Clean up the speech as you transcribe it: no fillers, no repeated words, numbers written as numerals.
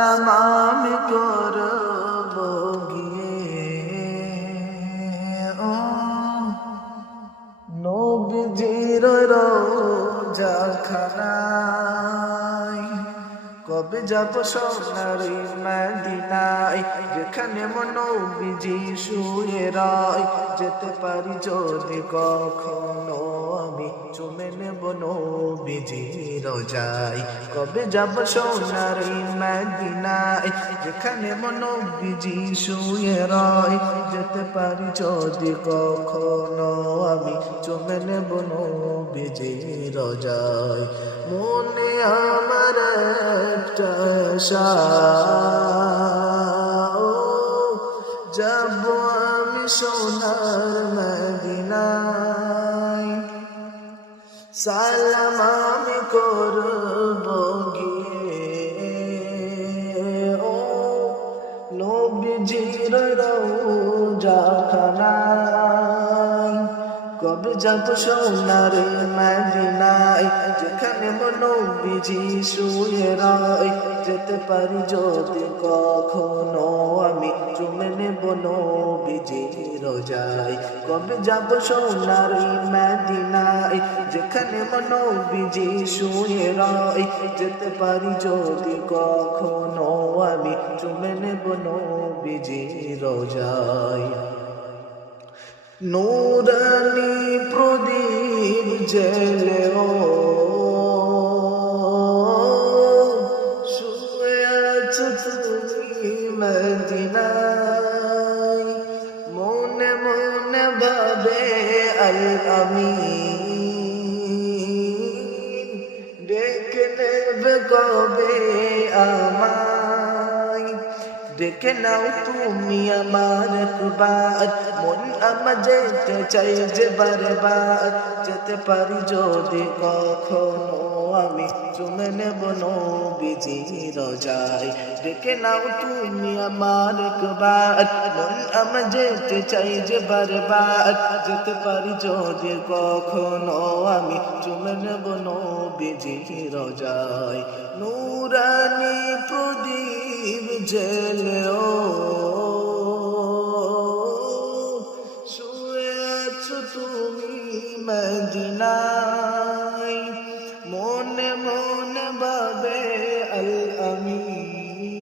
সালাম আমি করব গিয়ে ও নবীজির রোজা খানায়। কবে যাব সোনার মদিনায়, যেখানে নবীজি শুয়ে রয়। যেতে পারি যদি কখনো আমি, চুমে নেব নবীজির রোজায়। কবে যাব সোনার মদিনায়, যেখানে নবীজি শুয়ে রয়। যেতে পারি যদি কখনো আমি, চুমে নেব নবীজির রোজায়। মনে আমার একটা আশা, যাব আমি সোনার মদিনায়। সালাম আমি করব গিয়ে ও নবীজির রওজা খানায়। কবে যাব সোনার মদিনায়, যেখানে নবীজি শুয়ে রয়। যেতে পারি যদি কখনো আমি, চুমে নেব নবীজির রোজায়। কবে যাব সোনার মদিনায়, যেখানে নবীজি শুয়ে রয়। যেতে পারি যদি কখনো আমি, চুমে নেব নবীজির রোজায়। নূরানি প্রদীপ জেলে ও শুয়ে আছো তুমি মদিনায়। মনে মনে ভাবে আল আমিন, ডেকে নেবে কবে আমায়। ডেকে নাও তুমি আমার একবার, মন আমার যেতে চাই যে বারবার। যেতে পারি যদি কখনো আমি, চুমে নেব নবীজির রোজায়। ডেকে নাও তুমি আমার একবার, মন আমার যেতে চাই যে বারবার। যেতে পারি যদি কখনো আমি, চুমে নেব নবীজির রোজায়। নূরানি প্রদীপ জেলে ও